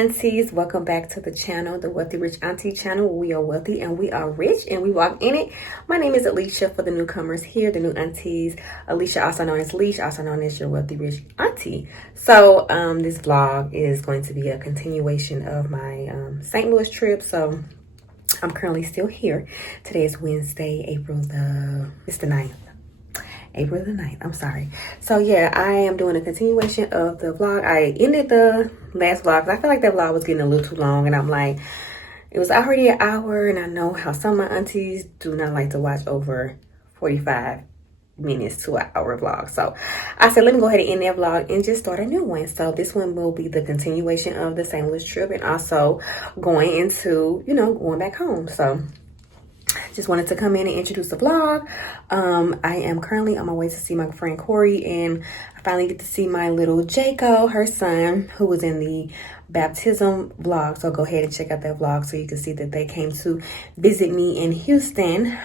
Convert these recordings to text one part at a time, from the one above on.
aunties, welcome back to the channel, the Wealthy Rich Auntie channel, where we are wealthy and we are rich and we walk in it. My name is Alicia. For the newcomers here, the new aunties, Alicia, also known as Leash, also known as your Wealthy Rich Auntie. So this vlog is going to be a continuation of my St. Louis trip. So I'm currently still here. Today is Wednesday, it's the 9th. April the 9th, I'm sorry. So yeah, I am doing a continuation of the vlog. I ended the last vlog because I feel like that vlog was getting a little too long, and I'm like, it was already an hour, and I know how some of my aunties do not like to watch over 45 minutes to an hour vlog. So I said, let me go ahead and end that vlog and just start a new one. So this one will be the continuation of the St. Louis trip, and also going into, going back home. So just wanted to come in and introduce the vlog. I am currently on my way to see my friend Corey, and I finally get to see my little Jaco, her son, who was in the baptism vlog. So go ahead and check out that vlog so you can see that they came to visit me in Houston.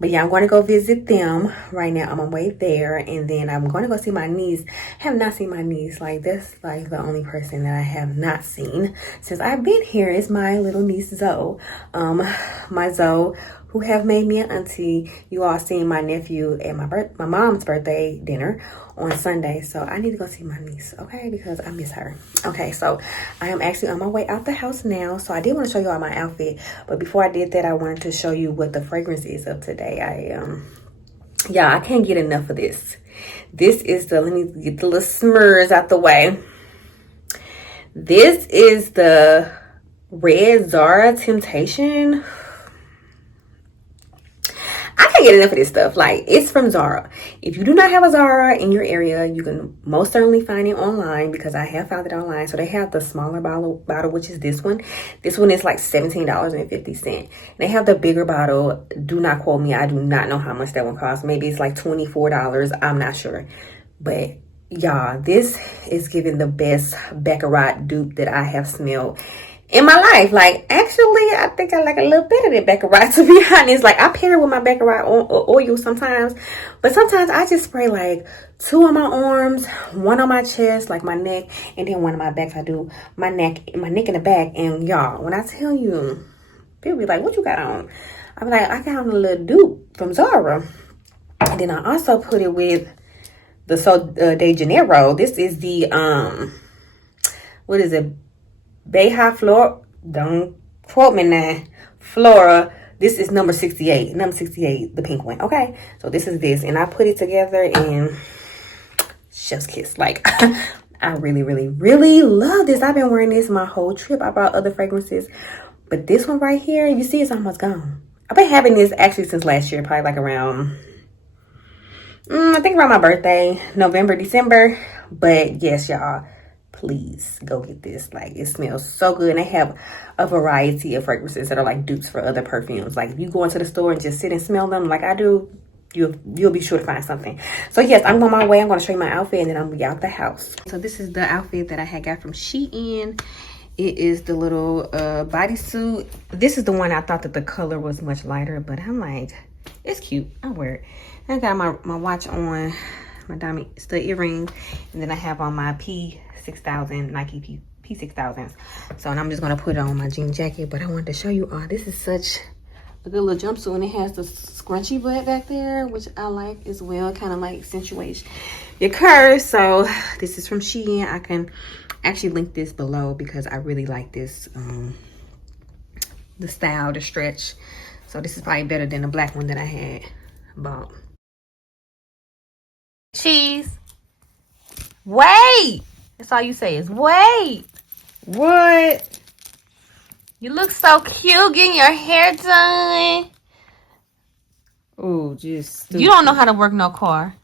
But yeah, I'm going to go visit them right now. I'm on my way there, and then I'm going to go see my niece. I have not seen my niece. Like, that's like the only person that I have not seen since I've been here is my little niece Zoe. My Zoe, who have made me an auntie. You all seen my nephew at my mom's birthday dinner on Sunday. So I need to go see my niece, okay? Because I miss her. Okay, so I am actually on my way out the house now. So I did want to show you all my outfit. But before I did that, I wanted to show you what the fragrance is of today. I can't get enough of this. This is let me get the little smurs out the way. This is the Red Zara Temptation. I can't get enough of this stuff. Like, it's from Zara. If you do not have a Zara in your area, you can most certainly find it online, because I have found it online. So they have the smaller bottle, which is this one. This one is like $17.50. They have the bigger bottle. Do not quote me. I do not know how much that one costs. Maybe it's like $24. I'm not sure. But y'all, this is giving the best Baccarat dupe that I have smelled in my life. Like, actually, I think I like a little bit of that Baccarat, to be honest. Like, I pair it with my Baccarat oil sometimes, but sometimes I just spray like 2 on my arms, 1 on my chest, like my neck, and then 1 on my back. I do my neck in the back. And y'all, when I tell you, people be like, what you got on? I'm like, I got on a little dupe from Zara. And then I also put it with the Sol de Janeiro. This is the what is it? Beja Flora, don't quote me now. Flora. This is number 68. Number 68, the pink one. Okay, so this is this, and I put it together and chef's kiss. Like, I really, really, really love this. I've been wearing this my whole trip. I brought other fragrances, but this one right here, you see, it's almost gone. I've been having this actually since last year, probably like around, I think around my birthday, November, December. But yes, y'all, please go get this. Like, it smells so good. And they have a variety of fragrances that are like dupes for other perfumes. Like, if you go into the store and just sit and smell them like I do, you'll be sure to find something. So yes, I'm on my way. I'm going to show you my outfit, and then I'm going to be out the house. So this is the outfit that I had got from Shein. It is the little bodysuit. This is the one I thought that the color was much lighter, but I'm like, it's cute. I wear it. I got my watch on, my diamond stud earrings, and then I have on my P6000 Nike P6000s. So, and I'm just gonna put it on my jean jacket. But I wanted to show you all. This is such a good little jumpsuit, and it has the scrunchy butt back there, which I like as well. Kind of like accentuates your curves. So this is from Shein. I can actually link this below because I really like this, the style, the stretch. So this is probably better than the black one that I had bought. Cheese. Wait. That's all you say is wait. What? You look so cute getting your hair done. Oh, just stupid. You don't know how to work no car.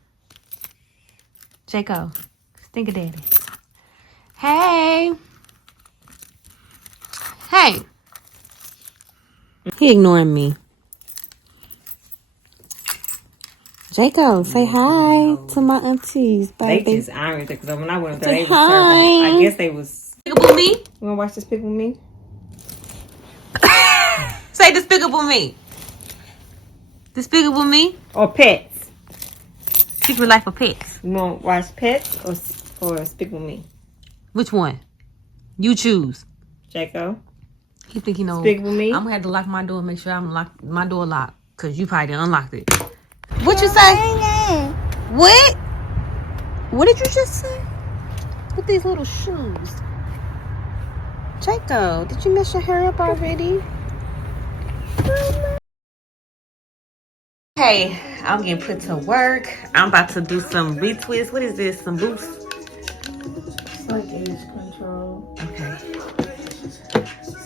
Jaco, stinker daddy. Hey. Hey. He ignoring me. Jaco, say hi to my aunties, baby. They just honored it, because when I went there, Say they was terrible. I guess they was. Despicable Me? You wanna watch Despicable Me? Say Despicable Me. Despicable Me? Or Pets? Secret Life of Pets. You wanna watch Pets or Despicable Me? Which one? You choose. Jaco. He think he knows. Speak with me. I'm gonna have to lock my door and make sure I'm locked. My door locked. Cause you probably didn't unlock it. What you say? What? What did you just say? With these little shoes. Jaco, did you mess your hair up already? Hey, I'm getting put to work. I'm about to do some retwists. What is this? Some boosts? It's like age control. Okay.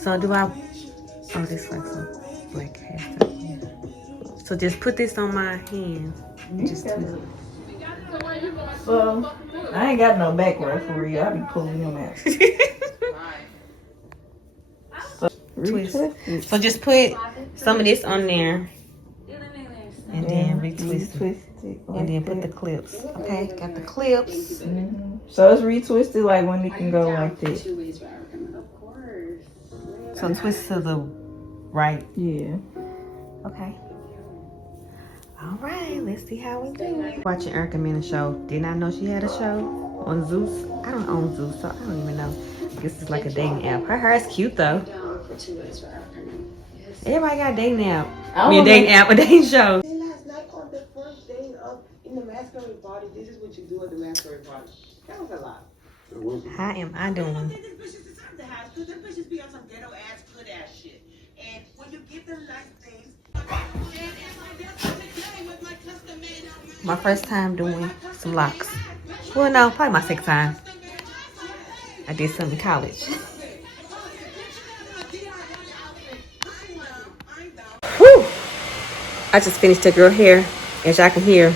So do I... Oh, this like some black hair stuff. Yeah. So just put this on my hands. Just twist. So, I ain't got no back rub for you. I be pulling them out. Twist. So just put some of this on there. And then retwist it. Like and then put the clips. Okay, got the clips. Mm-hmm. So it's retwisted like when it can go like this. So twist to the right. Yeah. Okay. All right, let's see how we do. Watching Erica Mena show. Did not know she had a show on Zeus. I don't own Zeus, so I don't even know. This is like a dating app. Her hair is cute though. Everybody got a dating app. I mean, a dating app, a dating show. Last night on the first day in the masquerade party, this is what you do at the masquerade party. That was a lot. How am I doing? And when you give them nice things. My first time doing some locks. Well, no, probably my second time. I did some in college. Whew. I just finished the girl hair. As y'all can hear,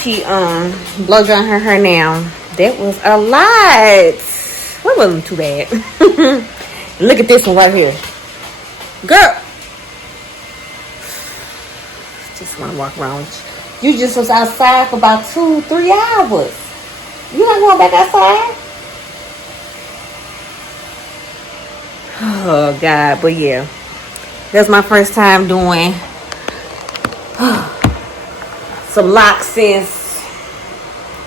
she blow drying her hair now. That was a lot. Well, it wasn't too bad. Look at this one right here, girl. Just want to walk around. You just was outside for about 2-3 hours. You not going back outside? Oh God, but yeah, that's my first time doing some locks since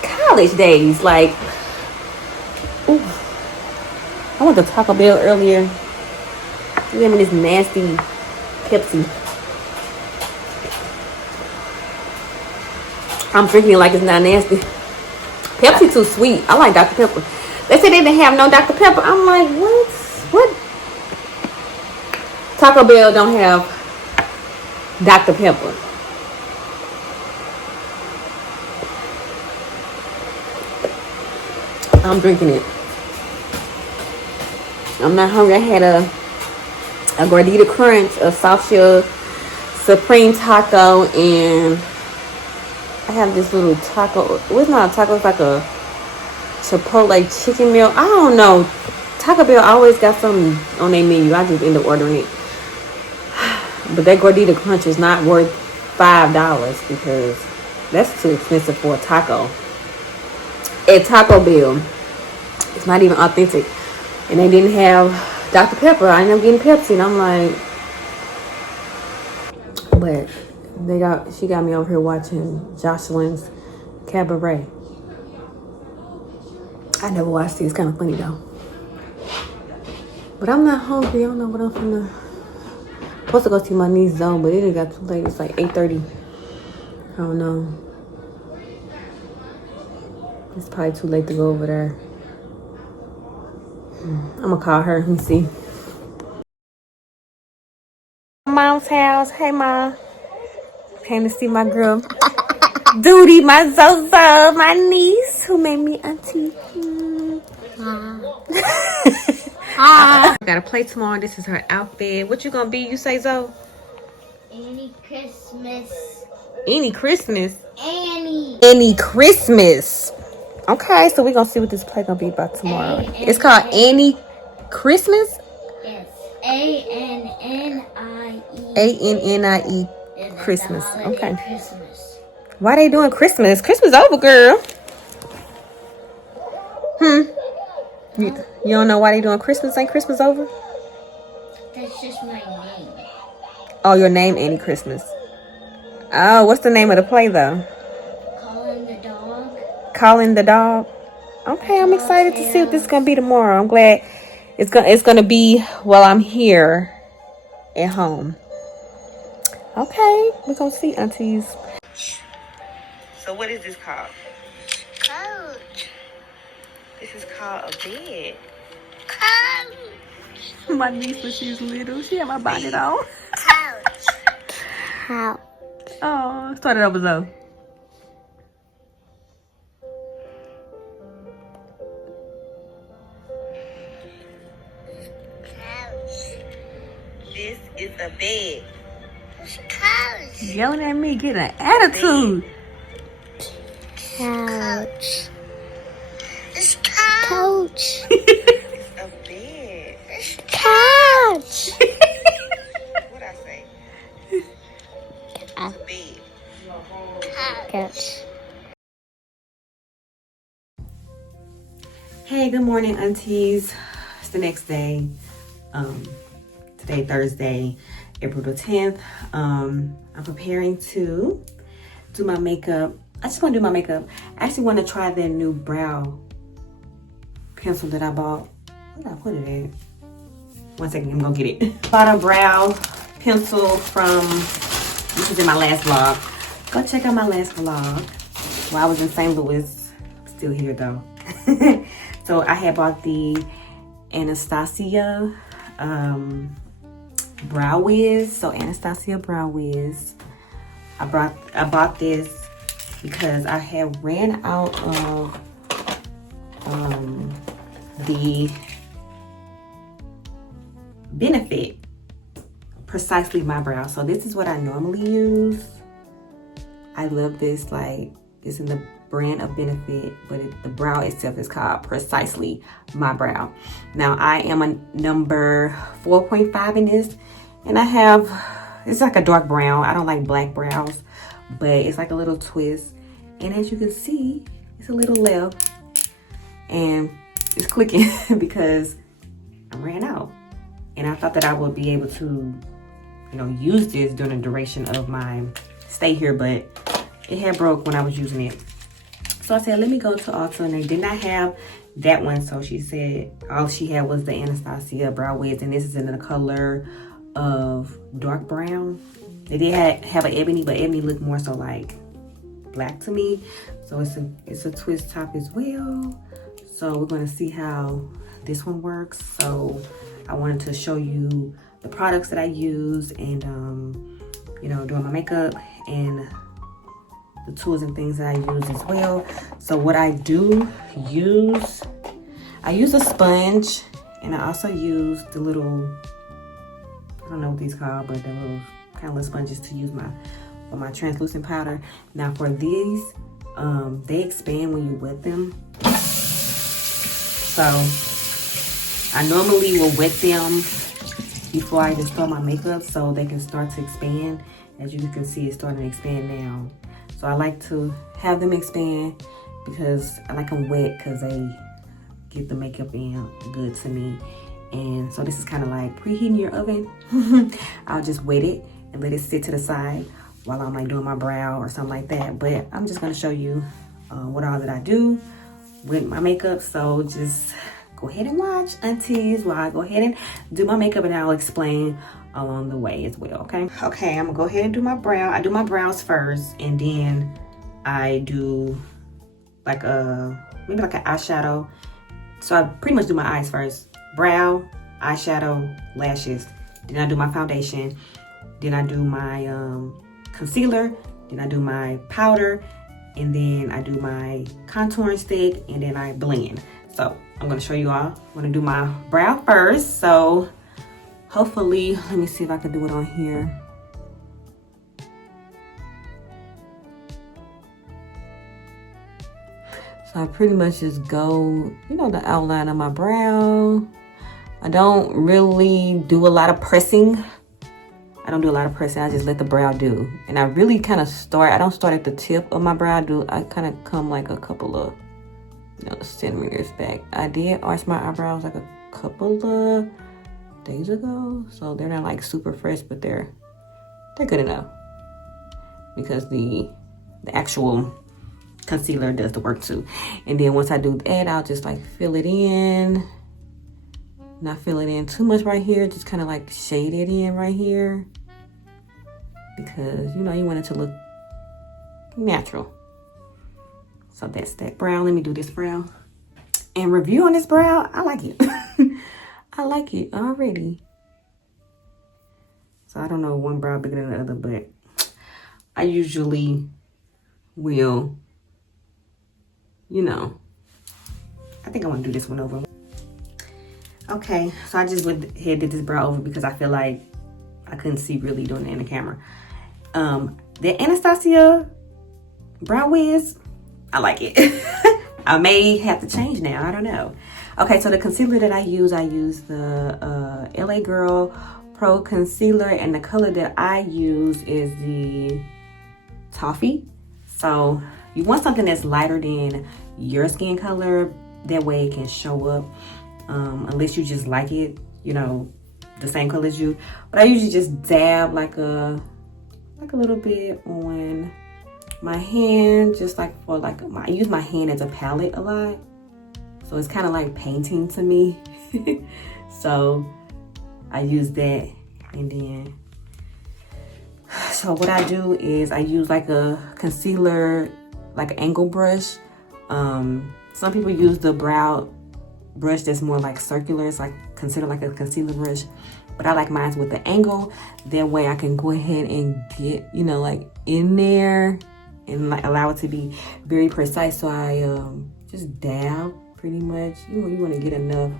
college days. Like, ooh, I went to Taco Bell earlier. You gave me this nasty Pepsi. I'm drinking it like it's not nasty. Pepsi too sweet. I like Dr. Pepper. They said they didn't have no Dr. Pepper. I'm like, what? What? Taco Bell don't have Dr. Pepper. I'm drinking it. I'm not hungry. I had a gordita crunch, a soft shell supreme taco, and I have this little taco. Well, it's not a taco. It's like a Chipotle chicken meal. I don't know. Taco Bell always got something on their menu. I just end up ordering it. But that gordita crunch is not worth $5 because that's too expensive for a taco. At Taco Bell, it's not even authentic. And they didn't have Dr. Pepper. I ended up getting Pepsi, and I'm like, but she got me over here watching Jocelyn's Cabaret. I never watched it. It's kind of funny though. But I'm not hungry. I don't know what I'm finna. Supposed to go see my niece Zoe, but it got too late. It's like 8:30. I don't know. It's probably too late to go over there. I'm gonna call her and see. Mom's house. Hey, Mom. Came to see my girl, Duty, my Zozo, my niece, who made me auntie. I gotta play tomorrow. This is her outfit. What you gonna be? You say, Zoe? Any Christmas. Any Christmas? Any Christmas. Okay, so we're gonna see what this play gonna be about tomorrow. It's called Any Christmas? Yes. ANNIE. ANNIE Christmas. Okay. Christmas. Why they doing Christmas? Christmas over, girl. You don't know why they doing Christmas? Ain't Christmas over? That's just my name. Oh, your name Any Christmas. Oh, what's the name of the play though? Calling the dog. Calling the dog. Okay, I'm excited to see what this is gonna be tomorrow. I'm glad it's gonna be while I'm here at home. Okay, we're gonna see, aunties. So what is this called? Couch. This is called a bed. Couch. My niece, when she was little, she had my bonnet on. Couch. Couch. Oh, start it over though. This is a bed. Couch. Yelling at me, getting an attitude. Couch. It's couch. It's a bed. It's couch. What I say? A Bed. couch. Hey, good morning, aunties. It's the next day. Today, Thursday, April the 10th. I'm preparing to do my makeup. I just want to do my makeup. I actually want to try their new brow pencil that I bought. Where did I put it at? 1 second, I'm gonna get it. Bought a brow pencil from, this is in my last vlog. Go check out my last vlog. While I was in St. Louis. I'm still here though. So I had bought the Anastasia Brow Wiz. So Anastasia Brow Wiz. I bought this because I have ran out of the Benefit Precisely My Brow. So this is what I normally use. I love this, like it's in the brand of Benefit, but the brow itself is called Precisely My Brow. Now I am a number 4.5 in this, and I have, it's like a dark brown. I don't like black brows, but it's like a little twist. And as you can see, it's a little left, and it's clicking because I ran out. And I thought that I would be able to, use this during the duration of my stay here, but it had broke when I was using it. So I said, let me go to Ulta, and they did not have that one. So she said all she had was the Anastasia Brow Wiz, and this is in the color of dark brown. They did have an ebony, but ebony looked more so like black to me. So it's a twist top as well. So we're gonna see how this one works. So I wanted to show you the products that I use, and doing my makeup and the tools and things that I use as well. So what I do use, I use a sponge, and I also use the little, I don't know what these called, but the little kind of little sponges to use for my translucent powder. Now for these, they expand when you wet them. So I normally will wet them before I even start my makeup so they can start to expand. As you can see, it's starting to expand now. So I like to have them expand because I like them wet because they get the makeup in good to me. And so this is kind of like preheating your oven. I'll just wet it and let it sit to the side while I'm like doing my brow or something like that. But I'm just gonna show you what all that I do with my makeup. So just go ahead and watch, aunties, while I go ahead and do my makeup, and I'll explain along the way as well, okay? Okay, I'm gonna go ahead and do my brow. I do my brows first, and then I do like maybe like an eyeshadow. So I pretty much do my eyes first. Brow, eyeshadow, lashes. Then I do my foundation. Then I do my concealer. Then I do my powder. And then I do my contouring stick, and then I blend. So I'm gonna show you all. I'm gonna do my brow first. So hopefully, let me see if I can do it on here. So I pretty much just go, the outline of my brow. I don't really do a lot of pressing. I don't do a lot of pressing. I just let the brow do. And I really kind of I don't start at the tip of my brow. I kind of come like a couple of, centimeters back. I did arch my eyebrows like a couple of days ago. So they're not like super fresh, but they're good enough. Because the actual concealer does the work too. And then once I do that, I'll just like fill it in. Not fill it in too much right here, just kind of like shade it in right here, because you know you want it to look natural. So that's that brow. Let me do this brow and review on this brow. I like it. I like it already. So I don't know one brow bigger than the other, but I usually will, you know, I think I want to do this one over. Okay, so I just went ahead and did this brow over because I feel like I couldn't see really doing it in the camera. The Anastasia brow wiz, I like it. I may have to change now, I don't know. Okay, so the concealer that I use the LA Girl Pro Concealer, and the color that I use is the Toffee. So you want something that's lighter than your skin color, that way it can show up. Unless you just like it, you know, the same color as you. But I usually just dab like a little bit on my hand, just like for like I use my hand as a palette a lot, so it's kind of like painting to me. So I use that, and then so what I do is I use like a concealer, like an angle brush. Some people use the brow brush that's more like circular. It's like considered like a concealer brush, but I like mine with the angle. That way I can go ahead and get, you know, like in there and like allow it to be very precise. So I just dab pretty much. You want to get enough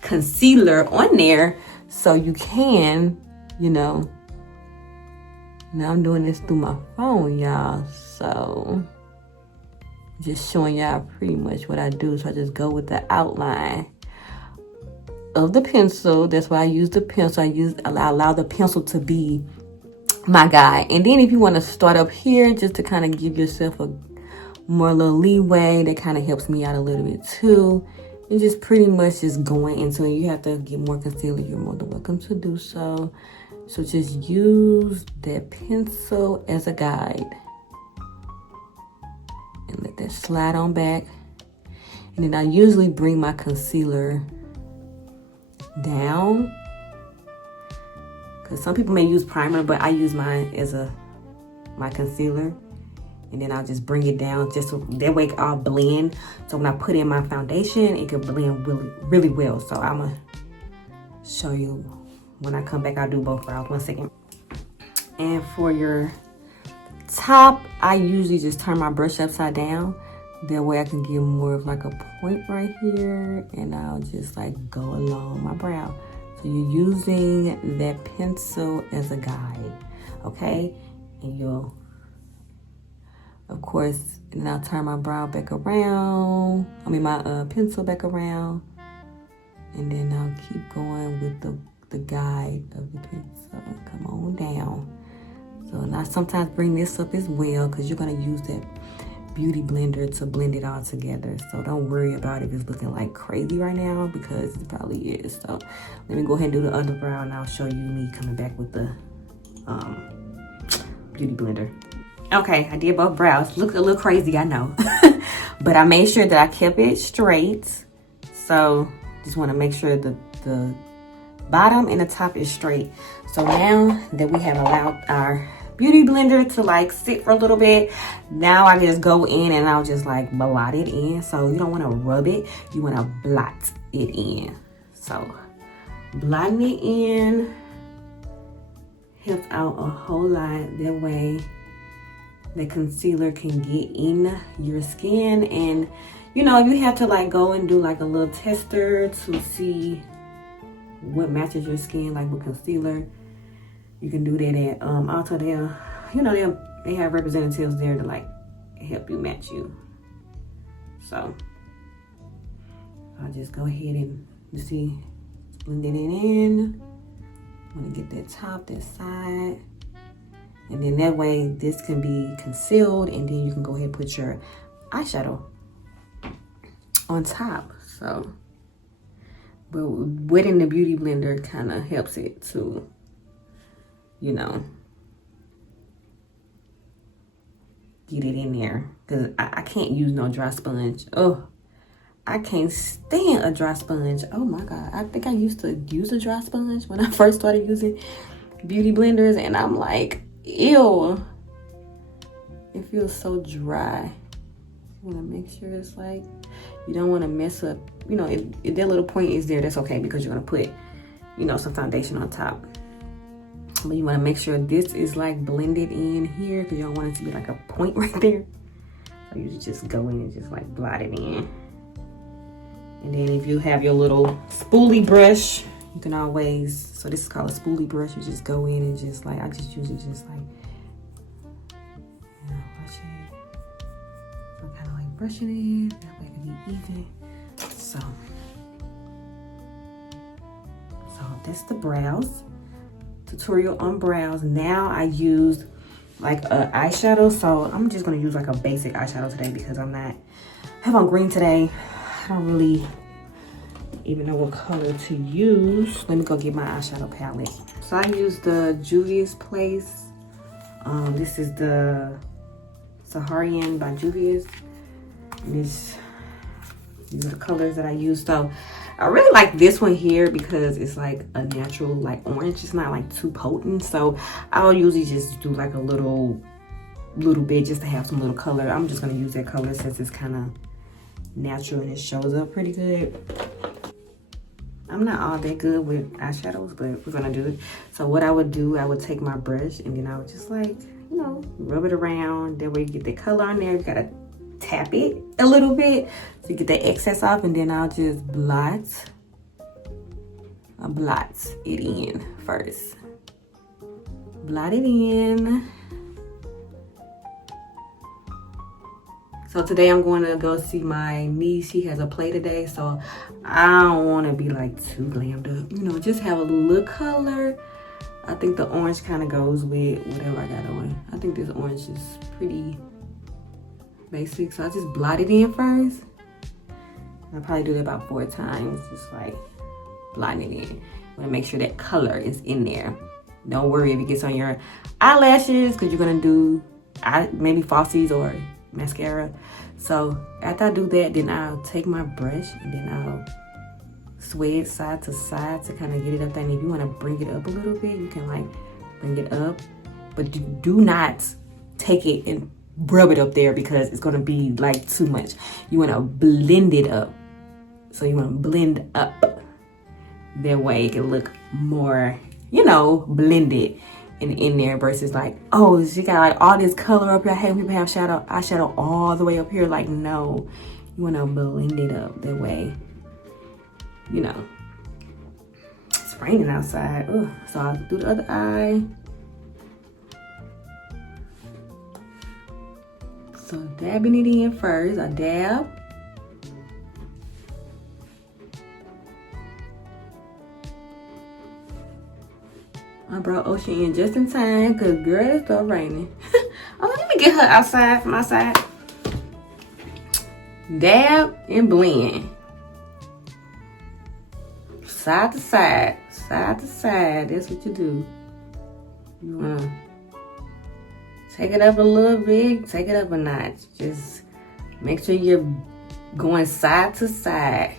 concealer on there so you can, you know. Now I'm doing this through my phone, y'all, so just showing y'all pretty much what I do. So I just go with the outline of the pencil. That's why I use the pencil. I allow the pencil to be my guide. And then if you want to start up here, just to kind of give yourself a more little leeway, that kind of helps me out a little bit too. And just pretty much just going into it. You have to get more concealer, you're more than welcome to do so. So just use that pencil as a guide. And let that slide on back. And then I usually bring my concealer down, because some people may use primer, but I use mine as my concealer. And then I'll just bring it down, just so that way I'll blend. So when I put in my foundation, it can blend really, really well. So I'm gonna show you when I come back. I'll do both brows. 1 second. And for your top, I usually just turn my brush upside down. That way I can get more of like a point right here, and I'll just like go along my brow. So you're using that pencil as a guide, okay? And you'll, of course, and then I'll turn my brow back around. I mean my pencil back around, and then I'll keep going with the guide of the pencil. Come on down. So now sometimes bring this up as well, because you're gonna use that beauty blender to blend it all together. So don't worry about if it's looking like crazy right now, because it probably is. So let me go ahead and do the other brow, and I'll show you me coming back with the beauty blender. Okay, I did both brows. Look a little crazy, I know. But I made sure that I kept it straight. So just want to make sure that the bottom and the top is straight. So now that we have allowed our beauty blender to like sit for a little bit, now I just go in and I'll just like blot it in. So you don't want to rub it, you want to blot it in. So blotting it in helps out a whole lot. That way the concealer can get in your skin. And you know, if you have to like go and do like a little tester to see what matches your skin, like with concealer, you can do that at Ulta. There, you know, they have representatives there to like help you match you. So I'll just go ahead and, you see, blending it in. I'm gonna get that top, that side, and then that way this can be concealed, and then you can go ahead and put your eyeshadow on top. So, but wetting the beauty blender kind of helps it to, you know, get it in there, because I can't use no dry sponge. Oh, I can't stand a dry sponge. Oh my God. I think I used to use a dry sponge when I first started using beauty blenders, and I'm like, ew. It feels so dry. You want to make sure it's like, you don't want to mess up, you know, if that little point is there, that's okay, because you're going to put, you know, some foundation on top. But you want to make sure this is like blended in here, because you don't want it to be like a point right there. So you just go in and just like blot it in. And then if you have your little spoolie brush, you can always, so this is called a spoolie brush, you just go in and just like, I just use it just like, you know, brush it. So kind of like brush it in, that way it can be even. So that's the brows. Tutorial on brows. Now I use like a eyeshadow, so I'm just gonna use like a basic eyeshadow today, because I have on green today. I don't really even know what color to use. Let me go get my eyeshadow palette. So I use the Juvia's Place. This is the Saharian by Juvia's. And these are the colors that I use. So I really like this one here because it's like a natural like orange. It's not like too potent. So I'll usually just do like a little bit just to have some little color. I'm just gonna use that color since it's kind of natural and it shows up pretty good. I'm not all that good with eyeshadows, but we're gonna do it. So what I would do, I would take my brush and then I would just like, you know, rub it around. That way you get the color on there. You gotta tap it a little bit so you get the excess off, and then I'll just blot it in first. Blot it in. So today I'm going to go see my niece. She has a play today, so I don't want to be like too glammed up. You know, just have a little color. I think the orange kind of goes with whatever I got on. I think this orange is pretty basic, so I just blot it in first. I'll probably do that about 4 times, just like blotting it in. I'm gonna make sure that color is in there. Don't worry if it gets on your eyelashes, because you're gonna do maybe falsies or mascara. So after I do that, then I'll take my brush and then I'll sway it side to side to kind of get it up there. And if you want to bring it up a little bit, you can like bring it up, but do not take it and rub it up there, because it's going to be like too much. You want to blend it up. So you want to blend up, that way it can look more, you know, blended in there, versus like, oh, she got like all this color up here. I hate when people have eyeshadow all the way up here. Like, no, you want to blend it up that way, you know. It's raining outside. Ugh. So I'll do the other eye. So dabbing it in first. I dab. I brought Ocean in just in time, because girl, it started raining. Oh, let me get her outside from outside. Dab and blend. Side to side. Side to side. That's what you do. You want take it up a little bit, take it up a notch. Just make sure you're going side to side,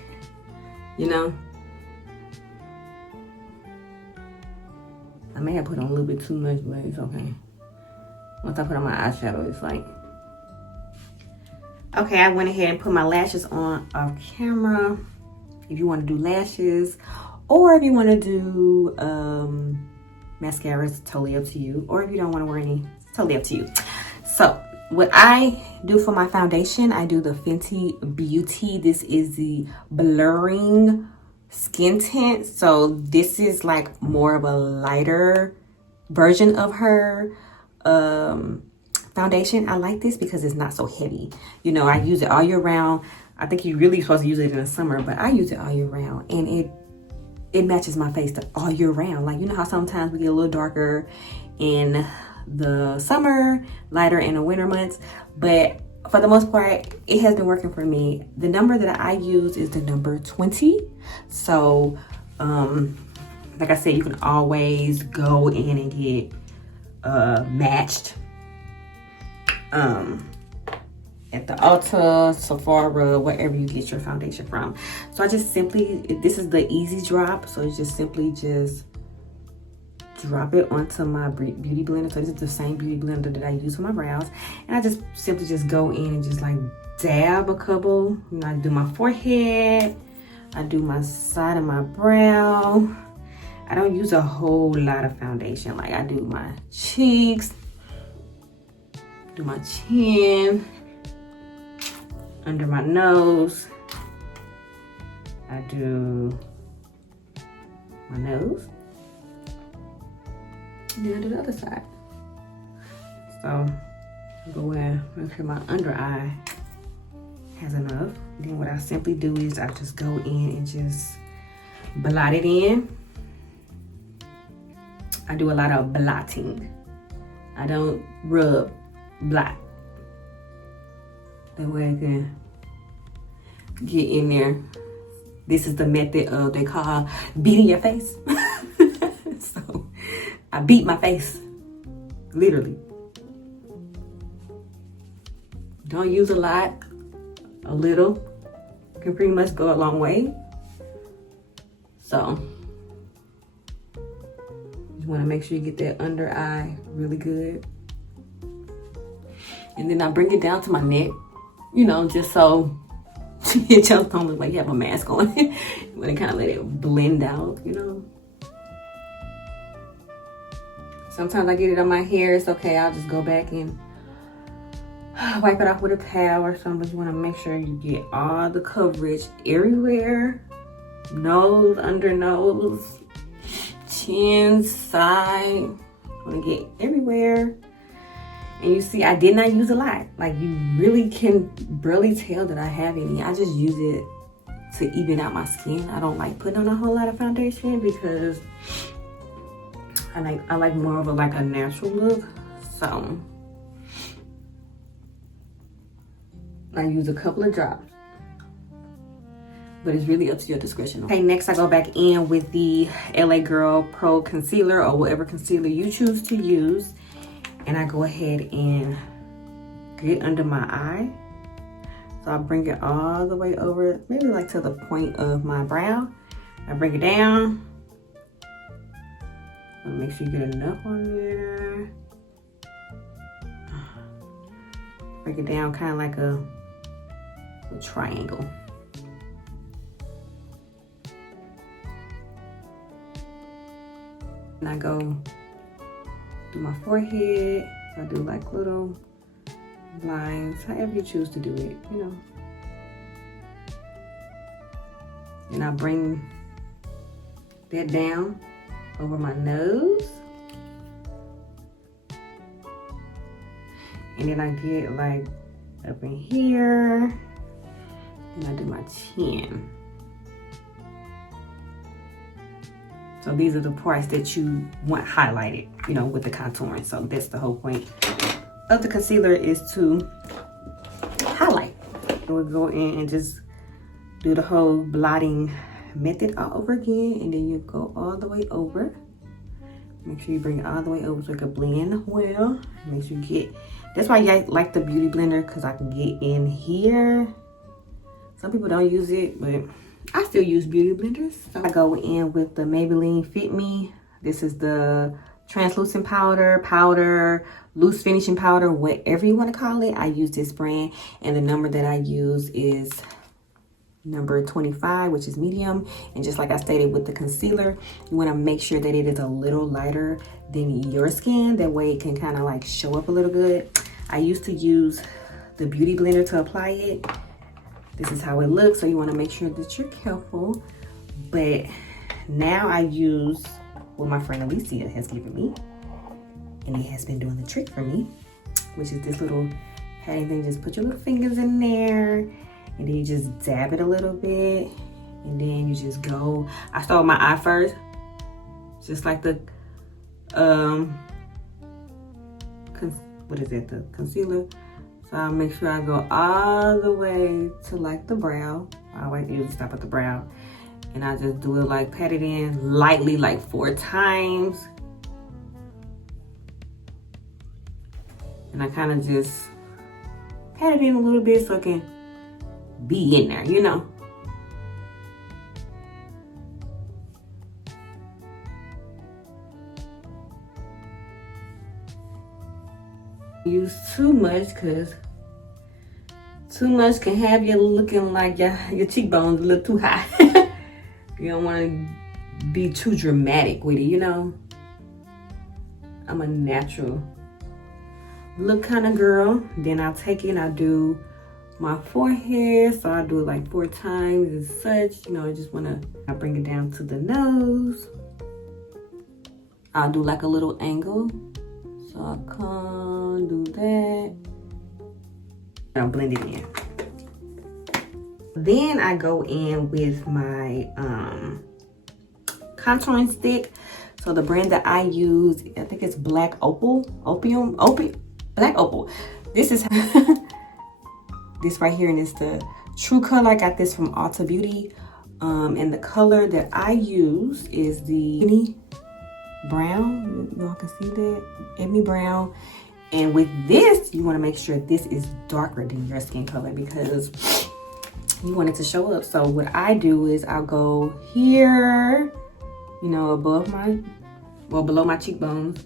you know. I may have put on a little bit too much, but it's okay. Once I put on my eyeshadow, it's like, okay, I went ahead and put my lashes on off camera. If you want to do lashes, or if you want to do mascara, it's totally up to you. Or if you don't want to wear any, it's totally up to you. So what I do for my foundation, I do the Fenty Beauty. This is the blurring skin tint. So this is like more of a lighter version of her foundation. I like this because it's not so heavy. You know, I use it all year round. I think you're really supposed to use it in the summer, but I use it all year round, and it matches my face all year round. Like, you know how sometimes we get a little darker in the summer, lighter in the winter months, but for the most part, it has been working for me. The number that I use is the number 20. So, like I said, you can always go in and get matched at the Ulta, Sephora, wherever you get your foundation from. So I just simply, this is the easy drop. So it's just simply just drop it onto my beauty blender. So this is the same beauty blender that I use for my brows. And I just simply just go in and just like dab a couple. You know, I do my forehead. I do my side of my brow. I don't use a whole lot of foundation. Like I do my cheeks, do my chin, under my nose. I do my nose. And then I do the other side. So go in, make sure my under eye has enough. Then what I simply do is I just go in and just blot it in. I do a lot of blotting. I don't rub, blot. That way I can get in there. This is the method of, they call beating your face. So I beat my face, literally. Don't use a lot, a little can pretty much go a long way. So you want to make sure you get that under eye really good. And then I bring it down to my neck, you know, just so it just don't look like you have a mask on. You want to kind of let it blend out, you know. Sometimes I get it on my hair, it's okay. I'll just go back and wipe it off with a towel or something. But you want to make sure you get all the coverage everywhere. Nose, under nose, chin, side. You want to get everywhere. And you see, I did not use a lot. Like, you really can barely tell that I have any. I just use it to even out my skin. I don't like putting on a whole lot of foundation because I like more of a natural look. So I use a couple of drops, but it's really up to your discretion. Okay, next I go back in with the LA Girl Pro Concealer or whatever concealer you choose to use. And I go ahead and get under my eye. So I bring it all the way over, maybe like to the point of my brow. I bring it down. Make sure you get enough on there. Break it down kind of like a triangle. And I go through my forehead. I do like little lines, however you choose to do it, you know. And I bring that down over my nose. And then I get like up in here. And I do my chin. So these are the parts that you want highlighted, you know, with the contouring. So that's the whole point of the concealer, is to highlight. And we'll go in and just do the whole blotting method all over again. And then you go all the way over. Make sure you bring it all the way over so it can blend well. Make sure you get, that's why I like the beauty blender, because I can get in here. Some people don't use it, but I still use beauty blenders. So I go in with the Maybelline Fit Me. This is the translucent powder, loose finishing powder, whatever you want to call it. I use this brand, and the number that I use is number 25, which is medium. And just like I stated with the concealer, you want to make sure that it is a little lighter than your skin. That way it can kind of like show up a little good. I used to use the beauty blender to apply it. This is how it looks, so you want to make sure that you're careful. But now I use what my friend Alicia has given me, and it has been doing the trick for me, which is this little patting thing. Just put your little fingers in there, and then you just dab it a little bit, and then you just go. I start with my eye first, just like the what is it, the concealer. So I'll make sure I go all the way to like the brow. I always usually stop at the brow. And I just do it like, pat it in lightly, like 4 times. And I kind of just pat it in a little bit so it can be in there, you know. Use too much because too much can have you looking like your cheekbones a little too high. You don't want to be too dramatic with it, you know. I'm a natural look kind of girl. Then I'll take it and I'll do my forehead. So I'll do it like 4 times and such. You know, I just want to bring it down to the nose. I'll do like a little angle. So I'll come, do that. I'll blend it in. Then I go in with my contouring stick. So the brand that I use, I think it's Black Opal. Black Opal. This is this right here, and it's the true color. I got this from Ulta Beauty. And the color that I use is the brown. Y'all can see that, ebony brown. And with this, you want to make sure this is darker than your skin color because you want it to show up. So what I do is I'll go here, you know, above below my cheekbones,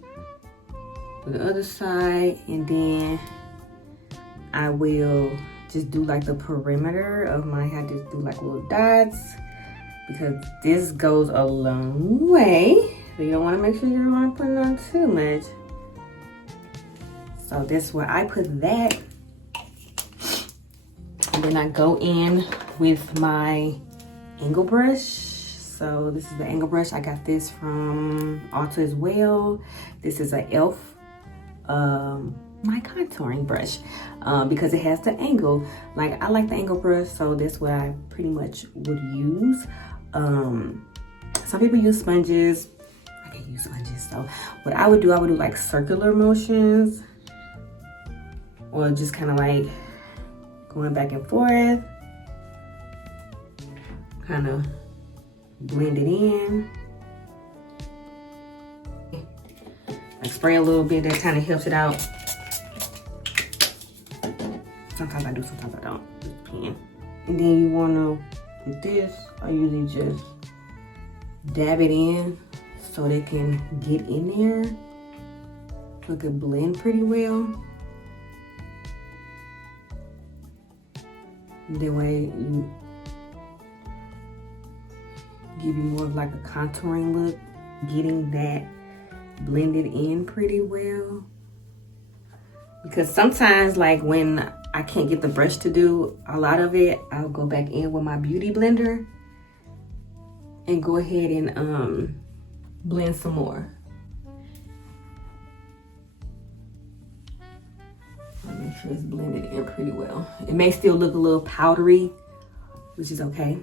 to the other side, and then I will just do like the perimeter of my hair. Just do like little dots because this goes a long way. So you don't want to make sure you don't want to put it on too much. So this is where I put that. And then I go in with my angle brush. So this is the angle brush. I got this from Ulta as well. This is a e.l.f. My contouring brush because it has the angle. Like I like the angle brush, so that's what I pretty much would use. Some people use sponges. I can't use sponges. So what I would do like circular motions, or just kind of like going back and forth, kind of blend it in. I spray a little bit, that kind of helps it out. Sometimes I do, sometimes I don't. Just pen. And then you want to, with this, I usually just dab it in so they can get in there. So it can blend pretty well. That way you give you more of like a contouring look, getting that blended in pretty well. Because sometimes like when I can't get the brush to do a lot of it, I'll go back in with my beauty blender and go ahead and blend some more. Make sure it's blended in pretty well. It may still look a little powdery, which is okay,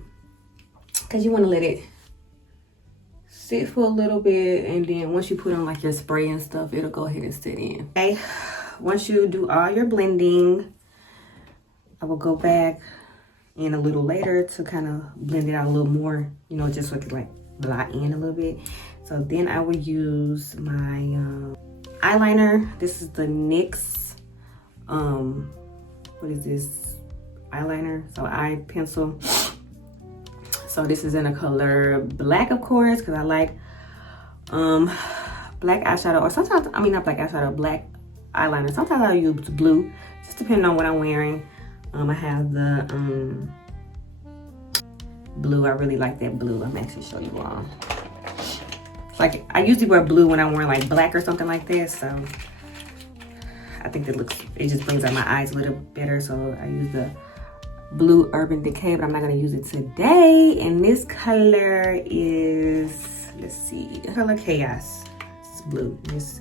because you want to let it sit for a little bit, and then once you put on like your spray and stuff, it'll go ahead and sit in. Okay, once you do all your blending, I will go back in a little later to kind of blend it out a little more, you know, just so it can like blot in a little bit. So then I will use my eyeliner. This is the NYX what is this, eyeliner, so eye pencil. So this is in a color black, of course, because I like black eyeshadow, or sometimes, I mean not black eyeshadow, black eyeliner. Sometimes I'll use blue, just depending on what I'm wearing. I have the blue. I really like that blue. I'm actually show you all. Like I usually wear blue when I'm wearing like black or something like that, so I think it just brings out my eyes a little better. So I use the blue Urban Decay, but I'm not gonna use it today. And this color is, let's see, the color Chaos. It's blue. It's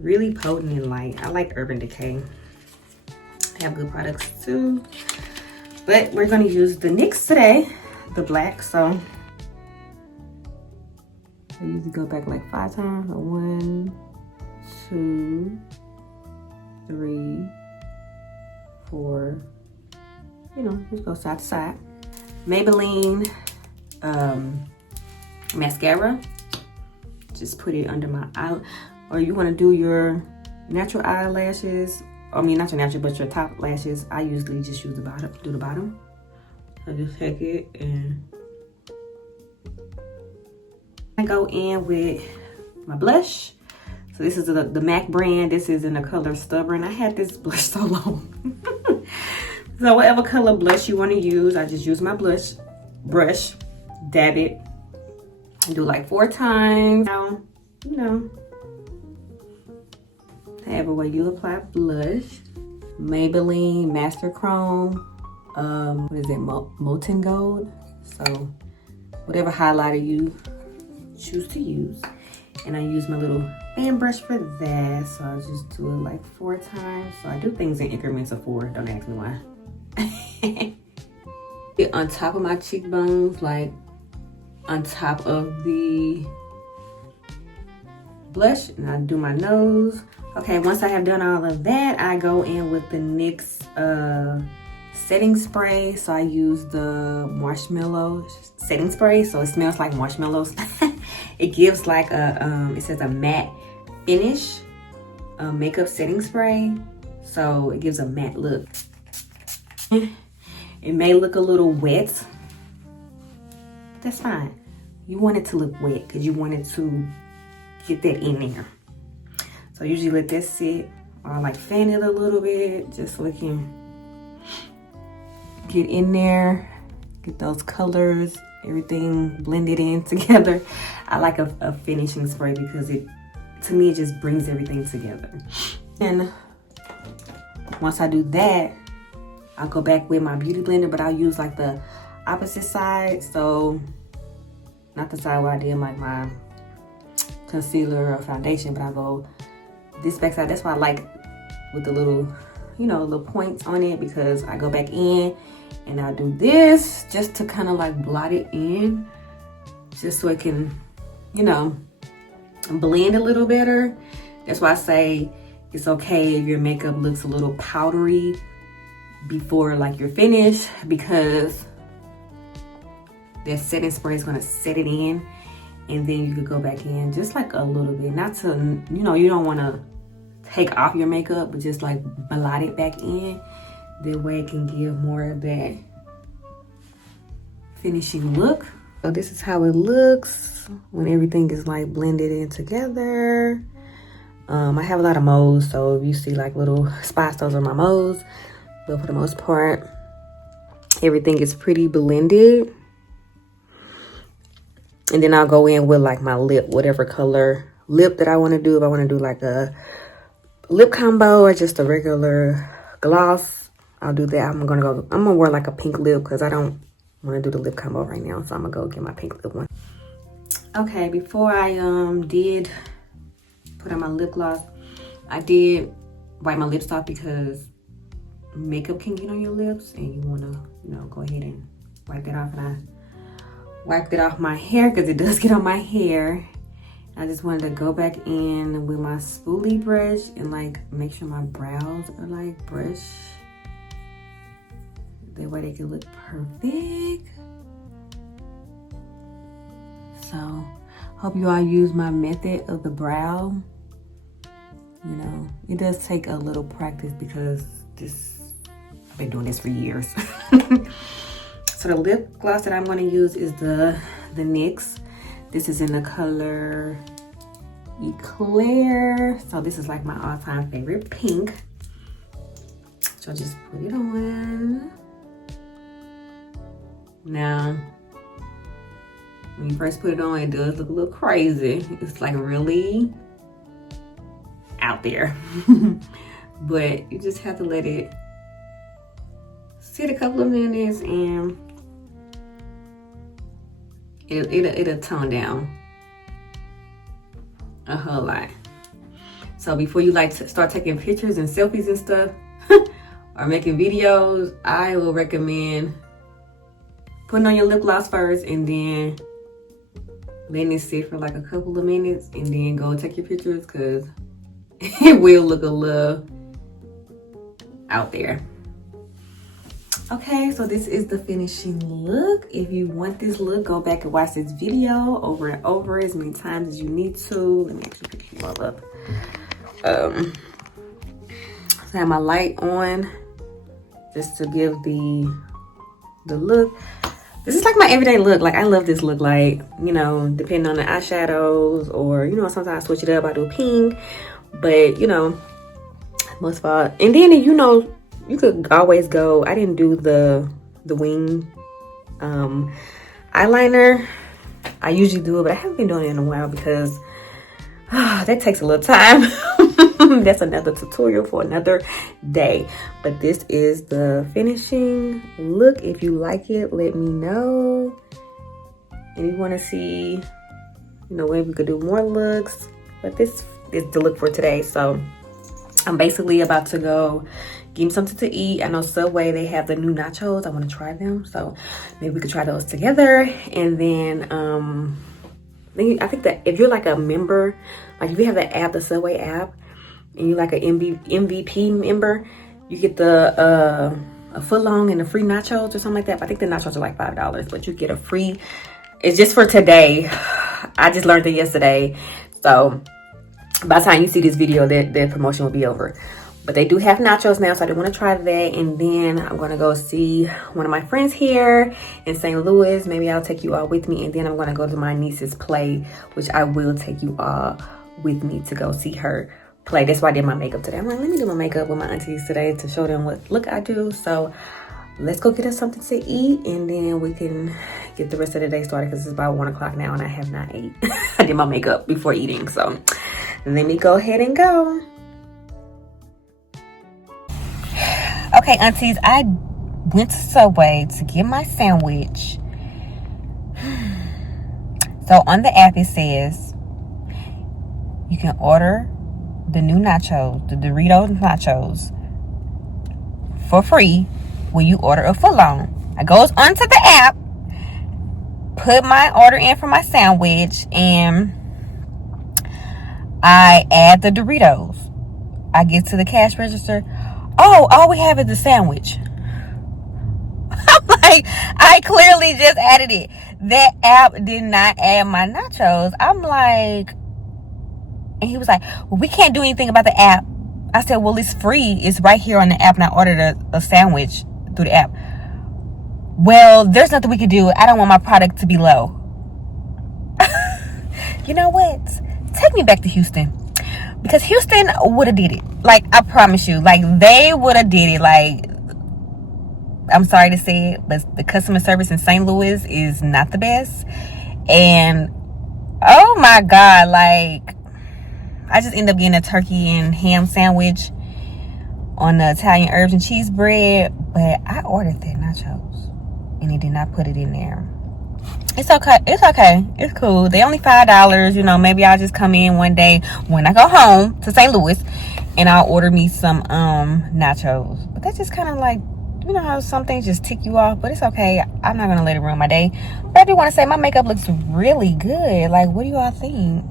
really potent and light. I like Urban Decay. I have good products too. But we're gonna use the NYX today, the black. So I usually go back like 5 times. 1, 2, 3, 4, you know, just go side to side. Maybelline mascara. Just put it under my eye, or you want to do your natural eyelashes I mean, not your natural, but your top lashes, I usually just use the bottom, do the bottom. I just take it and I go in with my blush. So this is the MAC brand. This is in the color Stubborn. I had this blush so long. So whatever color blush you want to use, I just use my blush brush, dab it, and do like 4 times. Now, you know, however way you apply blush. Maybelline Master Chrome, what is it, Molten Gold. So whatever highlighter you choose to use. And I use my little fan brush for that. So I'll just do it like 4 times. So I do things in increments of 4, don't ask me why. On top of my cheekbones, like on top of the blush, and I do my nose. Okay, once I have done all of that, I go in with the NYX setting spray. So I use the marshmallow setting spray, so it smells like marshmallows. It gives like a it says a matte finish makeup setting spray, so it gives a matte look. It may look a little wet. That's fine. You want it to look wet because you want it to get that in there. So I usually let that sit, or I like fan it a little bit just so it can get in there, get those colors, everything blended in together. I like a finishing spray because to me, it just brings everything together. And once I do that, I'll go back with my beauty blender, but I'll use like the opposite side. So not the side where I did like my concealer or foundation, but I'll go this back side. That's why I like with the little, you know, little points on it, because I go back in and I'll do this just to kind of like blot it in, just so it can, you know, blend a little better. That's why I say it's okay if your makeup looks a little powdery before like you're finished, because that setting spray is going to set it in, and then you could go back in just like a little bit, not to, you know, you don't want to take off your makeup, but just like blot it back in. That way it can give more of that finishing look. So this is how it looks when everything is like blended in together. I have a lot of moles, so if you see like little spots, those are my moles. But for the most part, everything is pretty blended. And then I'll go in with like my lip, whatever color lip that I want to do. If I want to do like a lip combo or just a regular gloss, I'll do that. I'm gonna wear like a pink lip because I don't want to do the lip combo right now. So I'm gonna go get my pink lip one. Okay, before I did put on my lip gloss, I did wipe my lips off because makeup can get on your lips and you want to, you know, go ahead and wipe that off. And I wiped it off my hair because it does get on my hair. I just wanted to go back in with my spoolie brush and like make sure my brows are like brushed. That way they can look perfect. So hope you all use my method of the brow. You know, it does take a little practice because I've been doing this for years. So the lip gloss that I'm going to use is the NYX. This is in the color Eclair. So this is like my all-time favorite pink. So I'll just put it on. Now, when you first put it on, it does look a little crazy. It's like really out there. But you just have to let it sit a couple of minutes and it'll tone down a whole lot. So before you like to start taking pictures and selfies and stuff or making videos, I will recommend putting on your lip gloss first and then letting it sit for like a couple of minutes and then go take your pictures, because it will look a little out there. Okay, so this is the finishing look. If you want this look, go back and watch this video over and over as many times as you need to. Let me actually pick you all up. So I have my light on just to give the look. This is like my everyday look. Like, I love this look. Like, you know, depending on the eyeshadows, or, you know, sometimes I switch it up. I do pink, but, you know, most of all. And then, you know, you could always go. I didn't do the wing eyeliner. I usually do it, but I haven't been doing it in a while because that takes a little time. That's another tutorial for another day. But this is the finishing look. If you like it, let me know. And you want to see, you know, maybe we could do more looks. But this is the look for today. So I'm basically about to go get me something to eat. I know Subway, they have the new nachos. I want to try them. So maybe we could try those together. And then I think that if you're like a member, like if you have the app, the Subway app, and you're like an MVP member, you get the a foot long and the free nachos or something like that. But I think the nachos are like $5, but you get a free. It's just for today. I just learned it yesterday. So by the time you see this video, that promotion will be over. But they do have nachos now, so I do want to try that. And then I'm going to go see one of my friends here in St. Louis. Maybe I'll take you all with me. And then I'm going to go to my niece's play, which I will take you all with me to go see her play. That's why I did my makeup today. I'm like, let me do my makeup with my aunties today to show them what look I do. So let's go get us something to eat, and then we can get the rest of the day started, because it's about 1 o'clock now and I have not ate. I did my makeup before eating, so let me go ahead and go. Okay, aunties, I went to Subway to get my sandwich. So on the app it says you can order the new nachos, the Doritos nachos, for free when you order a footlong. I goes onto the app, put my order in for my sandwich, and I add the Doritos. I get to the cash register. Oh, all we have is the sandwich. I'm like, I clearly just added it. That app did not add my nachos. I'm like, and he was like, well, we can't do anything about the app. I said, well, it's free. It's right here on the app, and I ordered a sandwich through the app. Well, there's nothing we can do. I don't want my product to be low. You know what? Take me back to Houston. Because Houston would have did it. Like, I promise you. Like, they would have did it. Like, I'm sorry to say it, but the customer service in St. Louis is not the best. And, oh my God, like, I just ended up getting a turkey and ham sandwich on the Italian herbs and cheese bread. But I ordered that nachos, and he did not put it in there. It's okay. It's okay. It's cool. They only $5. You know, maybe I'll just come in one day when I go home to St. Louis, and I'll order me some nachos. But that's just kind of like, you know how some things just tick you off. But it's okay. I'm not gonna let it ruin my day. But I do want to say my makeup looks really good. Like, what do you all think?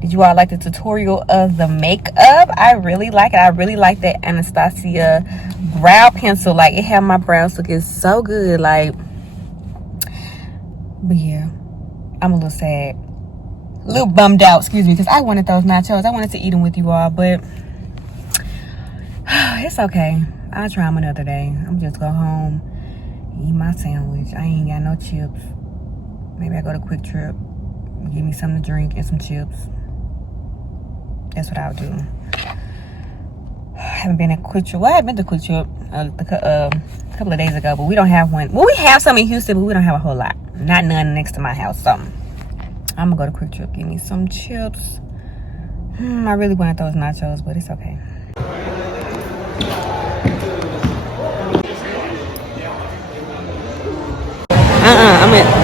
Did you all like the tutorial of the makeup? I really like it. I really like that Anastasia brow pencil. Like, it had my brows looking so good. Like, but yeah, I'm a little sad, a little bummed out, excuse me, because I wanted those nachos. I wanted to eat them with you all, but it's okay. I'll try them another day. I'm just go home, eat my sandwich. I ain't got no chips. Maybe I go to Quick Trip, give me something to drink and some chips. That's what I'll do. I haven't been at Quick Trip. Well, I have been to Quick Trip a couple of days ago, but we don't have one. Well, we have some in Houston, but we don't have a whole lot. Not none next to my house. So I'm gonna go to Quick Trip, give me some chips. I really wanted those nachos, but it's okay.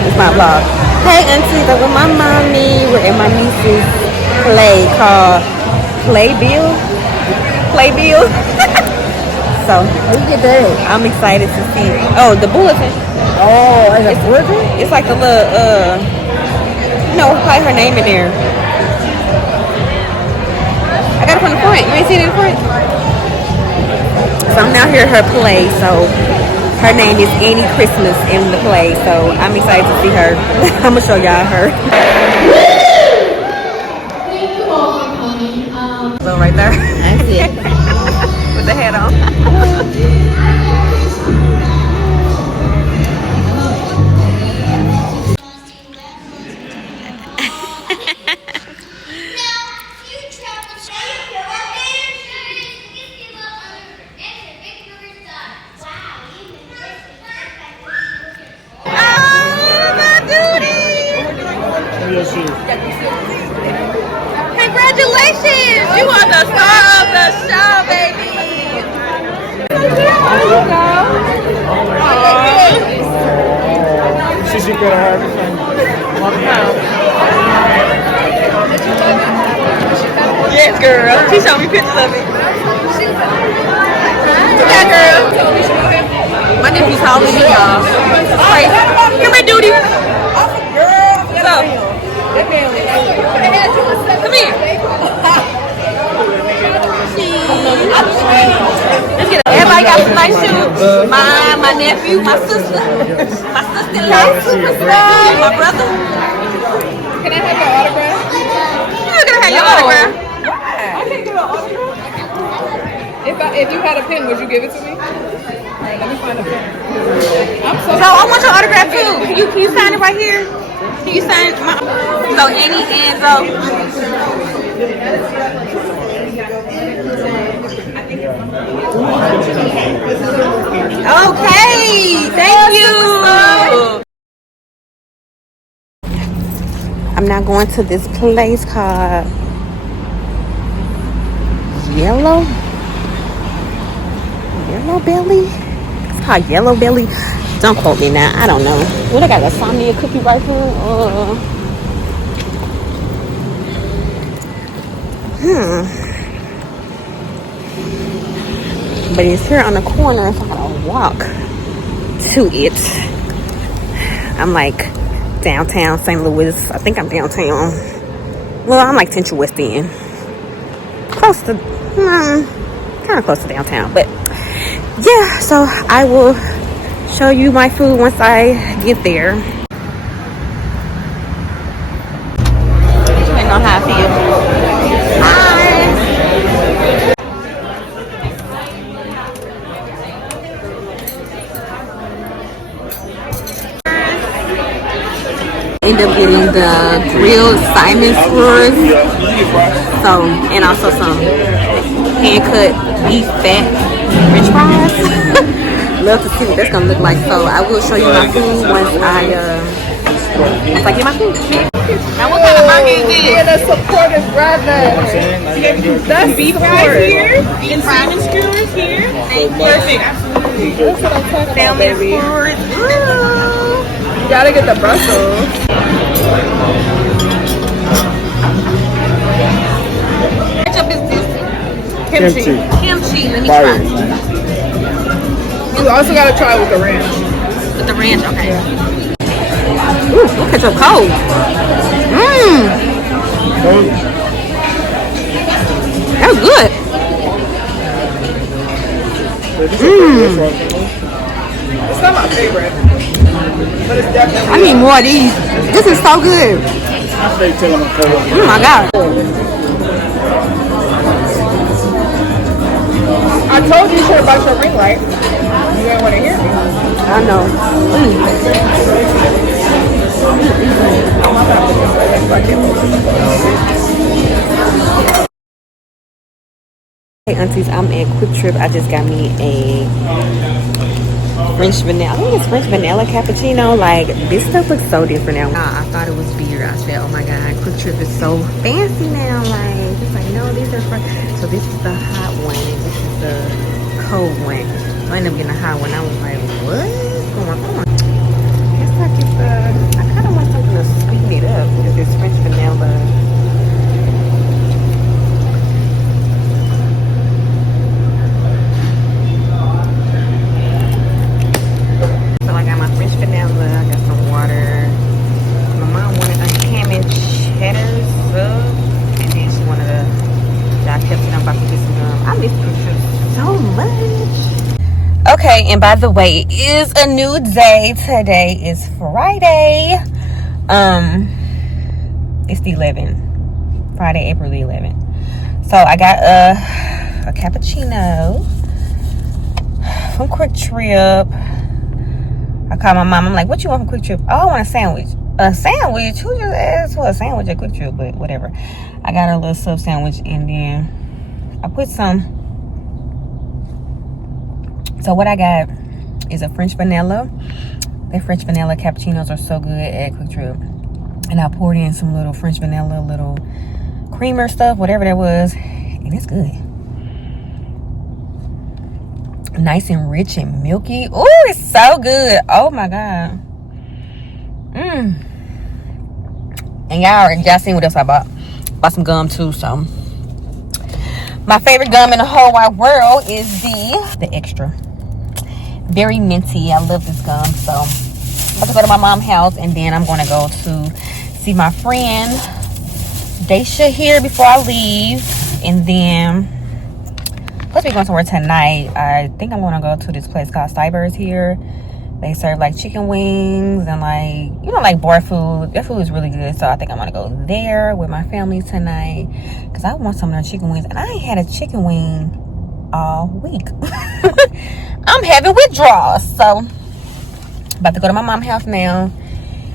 It's my vlog. Hey aunties, I'm with my mommy. We're at my niece's play called Playbill. So look at that. I'm excited to see. Oh, the bulletin. Oh, it's a bulletin? It's like a little you know, probably her name in there. I got it from the front. You ain't seen it in the front? So I'm now here at her play. So her name is Annie Christmas in the play. So I'm excited to see her. I'm gonna show y'all her. So right there. That's it. Congratulations! You are the star of the show, baby! Yes, girl. She showed me pictures of it. Yeah, girl. My nephew's holding me, y'all. Wait, come here, duty. What's up? Come here. Everybody got some nice shoes. My nephew, my sister, my sister-in-law, my brother. Can I have your autograph? You're gonna have your autograph. I can do an autograph. If you had a pen, would you give it to me? Let me find a pen. So I want your autograph too. Can you sign it right here? Can you sign it? So Annie and Zoe. Okay, thank you. I'm not going to this place called Yellow Belly. It's called Yellow Belly. Don't quote me now. I don't know. What, I got a Somnia cookie right here? But it's here on the corner, so I gotta walk to it. I'm like downtown St. Louis. I think I'm downtown. Well, I'm like Central West End. Close to, kind of close to downtown. But yeah, so I will show you my food once I get there. Depending on how I feel. Hi. End up getting the grilled Simon skewers, so, and also some hand cut beef fat French fries. Love to see what that's gonna look like. So I will show you my food once I get my food. Now what kind of burger is this? And a supportive brother. That's beef fries here. Beef Simon skewers here. Perfect. That's what I'm talking about, Salmon baby. skewers. Ooh. You gotta get the Brussels. Ketchup is this? Kimchi. Kimchi. Let me try. You also gotta try with the ranch. With the ranch, okay. Yeah. Ooh, that ketchup cold. That was good. It's not my favorite, but it's definitely. I need more of these. This is so good. Oh my God. I told you shit about your ring light. You didn't want to hear me. I know. Hey aunties, I'm at Quick Trip. I just got me a French vanilla. I think it's French vanilla cappuccino. Like, this stuff looks so different now. I thought it was beer. I said, oh my God, Quick Trip is so fancy now. Like, it's like, no, these are French. So this is the hot one and this is the cold one. So I ended up getting a hot one. I was like, what's going on? It's like it's I kind of want something to sweeten it up with this French vanilla. So I got my French vanilla, I got some water. My mom wanted a ham and cheddar sub, and then she wanted a, I kept saying I'm about to get some I miss pictures so much. Okay, and by the way, it is a new day. Today is Friday. It's the 11th. Friday, April the 11th. So I got a cappuccino from Quick Trip. I called my mom. I'm like, what you want from Quick Trip? Oh, I want a sandwich. A sandwich? Who just asked for a sandwich at Quick Trip? But whatever. I got a little sub sandwich and then I put some. So what I got is a French vanilla. The French vanilla cappuccinos are so good at Quick Trip. And I poured in some little French vanilla, little creamer stuff, whatever that was. And it's good. Nice and rich and milky. Oh, it's so good. Oh my God. And y'all seen what else I bought. Bought some gum too, so. My favorite gum in the whole wide world is the Extra. Very minty. I love this gum. So I'm about to go to my mom's house, and then I'm going to go to see my friend Daisha here before I leave. And then plus we're going somewhere tonight. I think I'm going to go to this place called Cybers here. They serve like chicken wings and like, you know, like bar food. Their food is really good. So I think I'm going to go there with my family tonight. Because I want some of their chicken wings. And I ain't had a chicken wing all week. I'm having withdrawals. So, about to go to my mom's house now.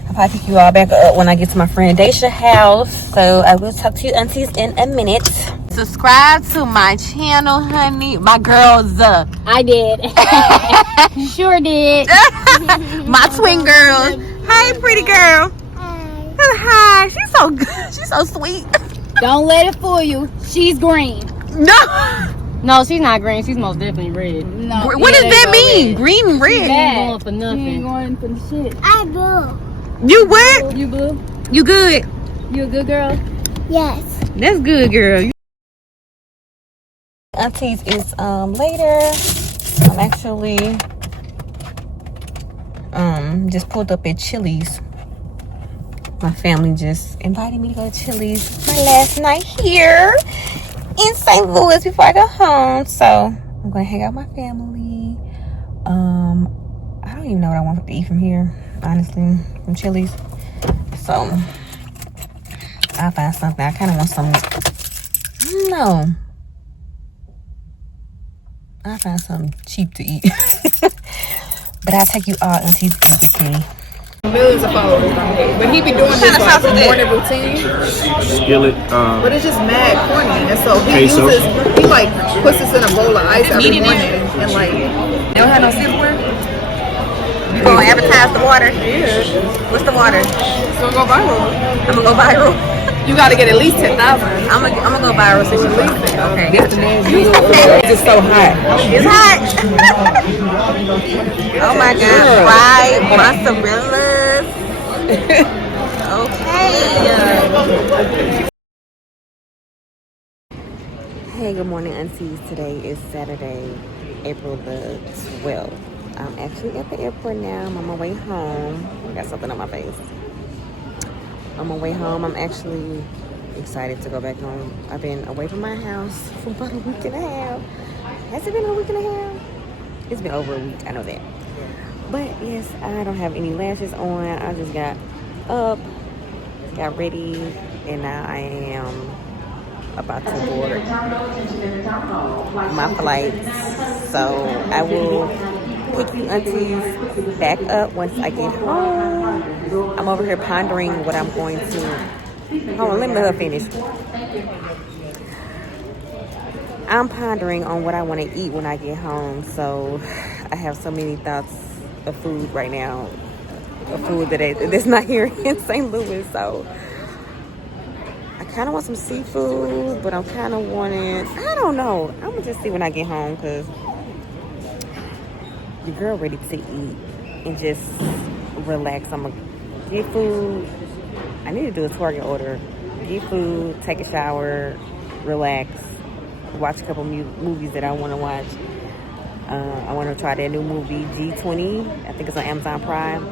I'll probably pick you all back up when I get to my friend Daisha's house. So, I will talk to you aunties in a minute. Subscribe to my channel, honey. My girls. I did. Sure did. My twin girls. Hey, pretty girl. Hi. She's so good. She's so sweet. Don't let it fool you. She's green. No. No, she's not green. She's most definitely red. No. What does that mean? Green and red. She ain't going for She nothing. ain't going for the shit. I blue. You what? You blue? You good? You a good girl? Yes. That's good, girl. Aunties is later. I'm actually just pulled up at Chili's. My family just invited me to go to Chili's my last night here in St. Louis before I go home. So I'm gonna hang out with my family. I don't even know what I want to eat from here, honestly, from Chili's. So I'll find something. I kind of want some. No. I'll find something cheap to eat. But I'll take you all aunties in with me. Millions of followers, but he be doing this like morning routine. Skillet, But it's just mad corny, and so he queso. he like puts this in a bowl of ice every morning, and like They don't have no silverware? You gonna advertise the water? yeah, What's the water? it's gonna go viral. I'm gonna go viral. You got to get at least 10,000. I'm gonna go viral since you leave it. Okay. It's just so hot. It's hot. Oh my God. Fried mozzarellas. Okay. Hey, good morning, aunties. Today is Saturday, April the 12th. I'm actually at the airport now. I'm on my way home. I got something on my face. On my way home, I'm actually excited to go back home. I've been away from my house for about a week and a half. Has it been a week and a half? It's been over a week, I know that. But yes, I don't have any lashes on. I just got up, got ready, and now I am about to board my flight. So I will pick you aunties back up once I get home. I'm over here pondering what I'm going to. Hold on, let me let her finish. I'm pondering on what I want to eat when I get home. So I have so many thoughts of food right now. Of food that's not here in St. Louis. So I kind of want some seafood, but I'm kind of wanting, I don't know. I'm going to just see when I get home because the girl ready to eat and just relax. I'm going to get food. I need to do a Target order. Get food, take a shower, relax, watch a couple movies that I want to watch. I want to try that new movie, G20. I think it's on Amazon Prime.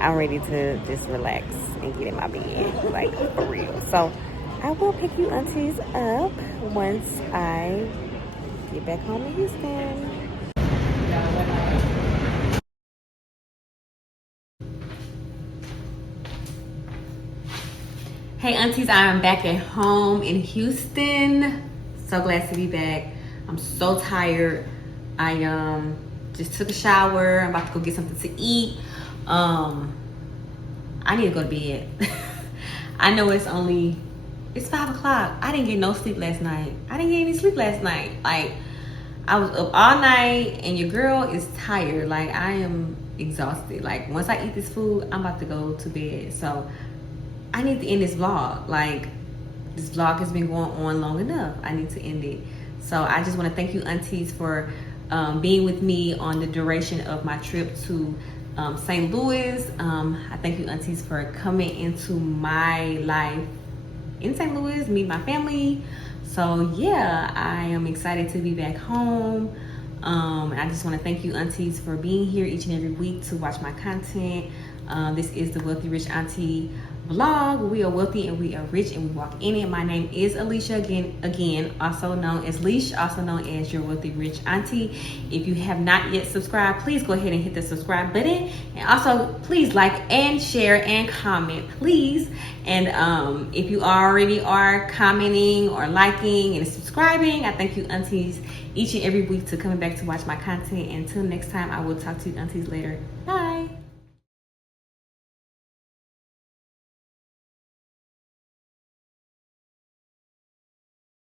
I'm ready to just relax and get in my bed, like, for real. So I will pick you aunties up once I get back home in Houston. Hey aunties, I am back at home in Houston. So glad to be back. I'm so tired. I just took a shower. I'm about to go get something to eat. I need to go to bed. I know it's 5 o'clock. I didn't get no sleep last night. I didn't get any sleep last night. Like, I was up all night and your girl is tired. Like, I am exhausted. Like, once I eat this food, I'm about to go to bed. So I need to end this vlog. Like, this vlog has been going on long enough. I need to end it. So I just want to thank you, aunties, for being with me on the duration of my trip to St. Louis. I thank you, aunties, for coming into my life in St. Louis, meet my family. So yeah, I am excited to be back home. I just want to thank you, aunties, for being here each and every week to watch my content. This is the Wealthy Rich Auntie vlog. We are wealthy and we are rich and we walk in it. My name is Alicia, again, also known as Leash, also known as your Wealthy Rich Auntie. If you have not yet subscribed, please go ahead and hit the subscribe button, and also please like and share and comment, please. And if you already are commenting or liking and subscribing, I thank you, aunties, each and every week to coming back to watch my content. Until next time, I will talk to you, aunties, later. Bye.